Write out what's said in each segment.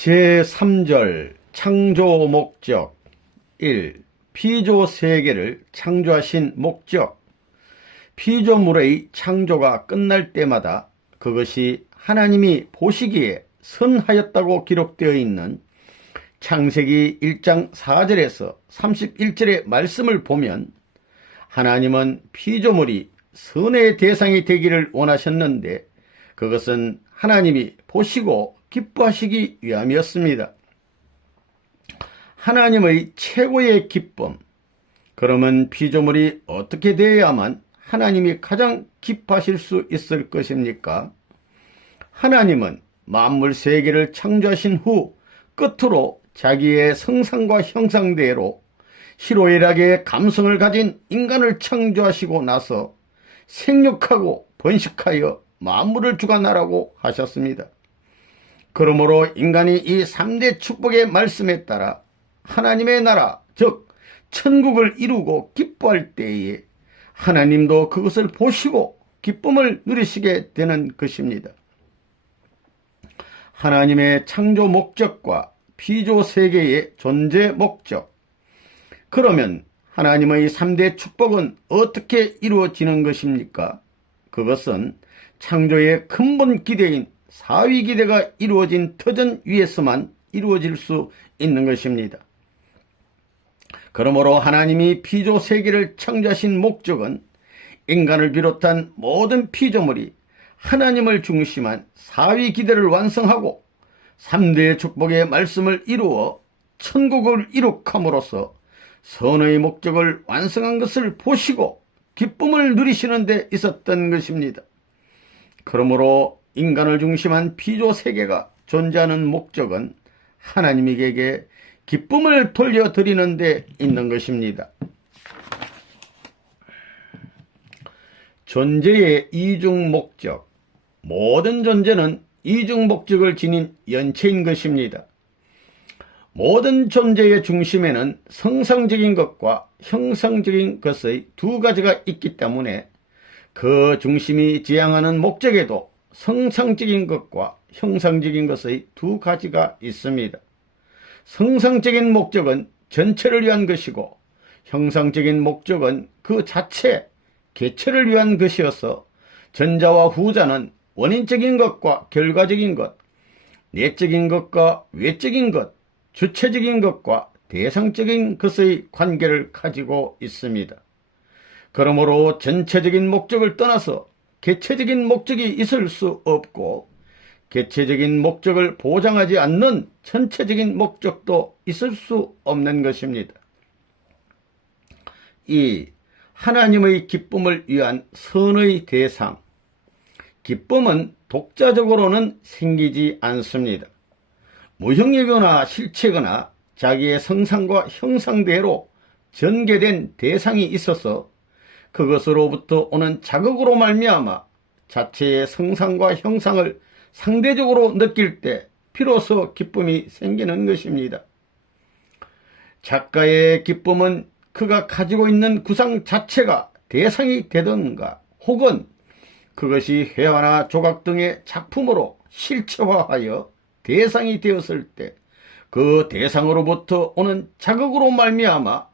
제3절 창조 목적 1. 피조 세계를 창조하신 목적. 피조물의 창조가 끝날 때마다 그것이 하나님이 보시기에 선하였다고 기록되어 있는 창세기 1장 4절에서 31절의 말씀을 보면 하나님은 피조물이 선의 대상이 되기를 원하셨는데 그것은 하나님이 보시고 기뻐하시기 위함이었습니다. 하나님의 최고의 기쁨. 그러면 피조물이 어떻게 되어야만 하나님이 가장 기뻐하실 수 있을 것입니까? 하나님은 만물 세계를 창조하신 후 끝으로 자기의 성상과 형상대로 희로애락의 감성을 가진 인간을 창조하시고 나서 생육하고 번식하여 만물을 주관하라고 하셨습니다. 그러므로 인간이 이 3대 축복의 말씀에 따라 하나님의 나라, 즉 천국을 이루고 기뻐할 때에 하나님도 그것을 보시고 기쁨을 누리시게 되는 것입니다. 하나님의 창조 목적과 피조 세계의 존재 목적. 그러면 하나님의 3대 축복은 어떻게 이루어지는 것입니까? 그것은 창조의 근본 기대인 사위 기대가 이루어진 터전 위에서만 이루어질 수 있는 것입니다. 그러므로 하나님이 피조 세계를 창조하신 목적은 인간을 비롯한 모든 피조물이 하나님을 중심한 사위 기대를 완성하고 3대 축복의 말씀을 이루어 천국을 이룩함으로써 선의 목적을 완성한 것을 보시고 기쁨을 누리시는 데 있었던 것입니다. 그러므로 인간을 중심한 피조 세계가 존재하는 목적은 하나님에게 기쁨을 돌려드리는 데 있는 것입니다. 존재의 이중 목적. 모든 존재는 이중 목적을 지닌 연체인 것입니다. 모든 존재의 중심에는 성상적인 것과 형상적인 것의 두 가지가 있기 때문에 그 중심이 지향하는 목적에도 성상적인 것과 형상적인 것의 두 가지가 있습니다. 성상적인 목적은 전체를 위한 것이고 형상적인 목적은 그 자체, 개체를 위한 것이어서 전자와 후자는 원인적인 것과 결과적인 것, 내적인 것과 외적인 것, 주체적인 것과 대상적인 것의 관계를 가지고 있습니다. 그러므로 전체적인 목적을 떠나서 개체적인 목적이 있을 수 없고 개체적인 목적을 보장하지 않는 전체적인 목적도 있을 수 없는 것입니다. 2. 하나님의 기쁨을 위한 선의 대상. 기쁨은 독자적으로는 생기지 않습니다. 무형이거나 실체거나 자기의 성상과 형상대로 전개된 대상이 있어서 그것으로부터 오는 자극으로 말미암아 자체의 성상과 형상을 상대적으로 느낄 때 비로소 기쁨이 생기는 것입니다. 작가의 기쁨은 그가 가지고 있는 구상 자체가 대상이 되든가 혹은 그것이 회화나 조각 등의 작품으로 실체화하여 대상이 되었을 때 그 대상으로부터 오는 자극으로 말미암아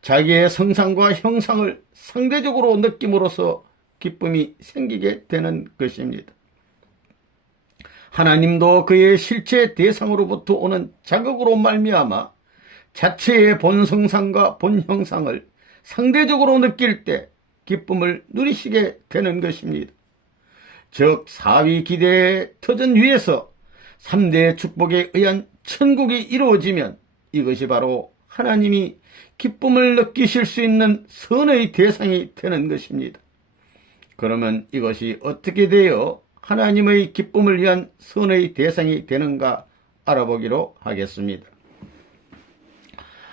자기의 성상과 형상을 상대적으로 느낌으로써 기쁨이 생기게 되는 것입니다. 하나님도 그의 실체 대상으로부터 오는 자극으로 말미암아 자체의 본성상과 본형상을 상대적으로 느낄 때 기쁨을 누리시게 되는 것입니다. 즉 사위 기대의 터전 위에서 3대 축복에 의한 천국이 이루어지면 이것이 바로 하나님이 기쁨을 느끼실 수 있는 선의 대상이 되는 것입니다. 그러면 이것이 어떻게 되어 하나님의 기쁨을 위한 선의 대상이 되는가 알아보기로 하겠습니다.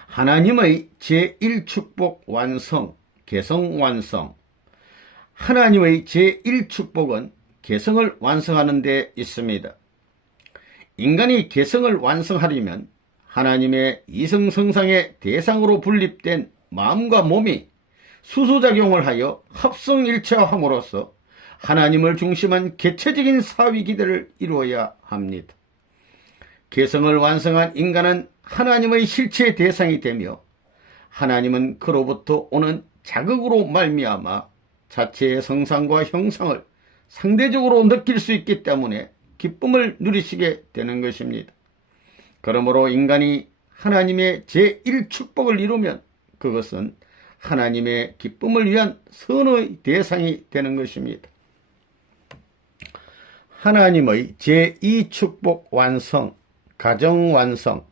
하나님의 제1축복 완성, 개성 완성. 하나님의 제1축복은 개성을 완성하는 데 있습니다. 인간이 개성을 완성하려면 하나님의 이성성상의 대상으로 분립된 마음과 몸이 수소작용을 하여 합성일체화함으로써 하나님을 중심한 개체적인 사위 기대를 이루어야 합니다. 개성을 완성한 인간은 하나님의 실체 대상이 되며 하나님은 그로부터 오는 자극으로 말미암아 자체의 성상과 형상을 상대적으로 느낄 수 있기 때문에 기쁨을 누리시게 되는 것입니다. 그러므로 인간이 하나님의 제1축복을 이루면 그것은 하나님의 기쁨을 위한 선의 대상이 되는 것입니다. 하나님의 제2축복 완성, 가정 완성.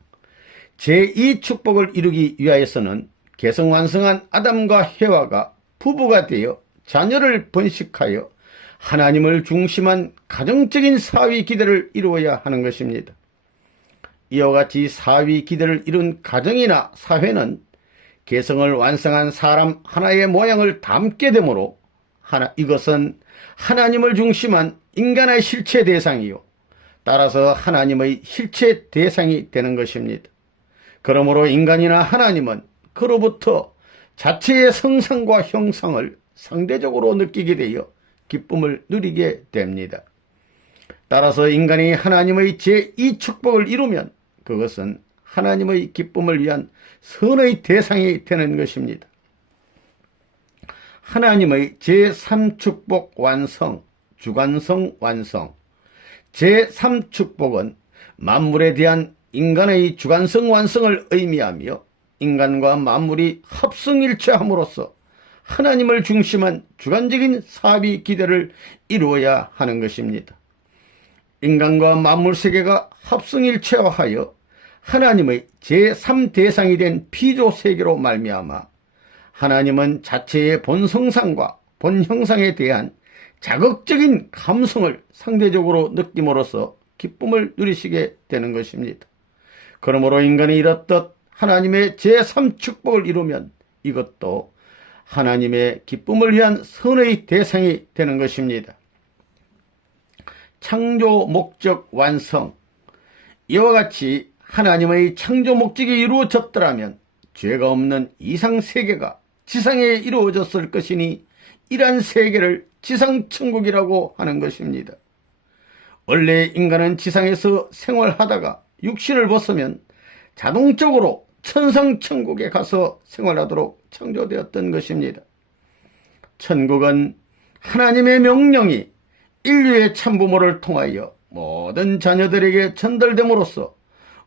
제2축복을 이루기 위하여서는 개성완성한 아담과 해와가 부부가 되어 자녀를 번식하여 하나님을 중심한 가정적인 사위 기대를 이루어야 하는 것입니다. 이와 같이 사위 기대를 이룬 가정이나 사회는 개성을 완성한 사람 하나의 모양을 담게 되므로 이것은 하나님을 중심한 인간의 실체 대상이요, 따라서 하나님의 실체 대상이 되는 것입니다. 그러므로 인간이나 하나님은 그로부터 자체의 성상과 형상을 상대적으로 느끼게 되어 기쁨을 누리게 됩니다. 따라서 인간이 하나님의 제2축복을 이루면 그것은 하나님의 기쁨을 위한 선의 대상이 되는 것입니다. 하나님의 제3축복 완성, 주관성 완성. 제3축복은 만물에 대한 인간의 주관성 완성을 의미하며 인간과 만물이 합성일체함으로써 하나님을 중심한 주관적인 사비 기대를 이루어야 하는 것입니다. 인간과 만물세계가 합성일체화하여 하나님의 제3대상이 된 피조세계로 말미암아 하나님은 자체의 본성상과 본형상에 대한 자극적인 감성을 상대적으로 느낌으로써 기쁨을 누리시게 되는 것입니다. 그러므로 인간이 이렇듯 하나님의 제3축복을 이루면 이것도 하나님의 기쁨을 위한 선의 대상이 되는 것입니다. 창조 목적 완성. 이와 같이 하나님의 창조 목적이 이루어졌더라면 죄가 없는 이상 세계가 지상에 이루어졌을 것이니 이러한 세계를 지상천국이라고 하는 것입니다. 원래 인간은 지상에서 생활하다가 육신을 벗으면 자동적으로 천상천국에 가서 생활하도록 창조되었던 것입니다. 천국은 하나님의 명령이 인류의 참부모를 통하여 모든 자녀들에게 전달됨으로써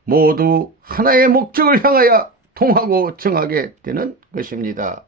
모두 하나의 목적을 향하여 통하고 정하게 되는 것입니다.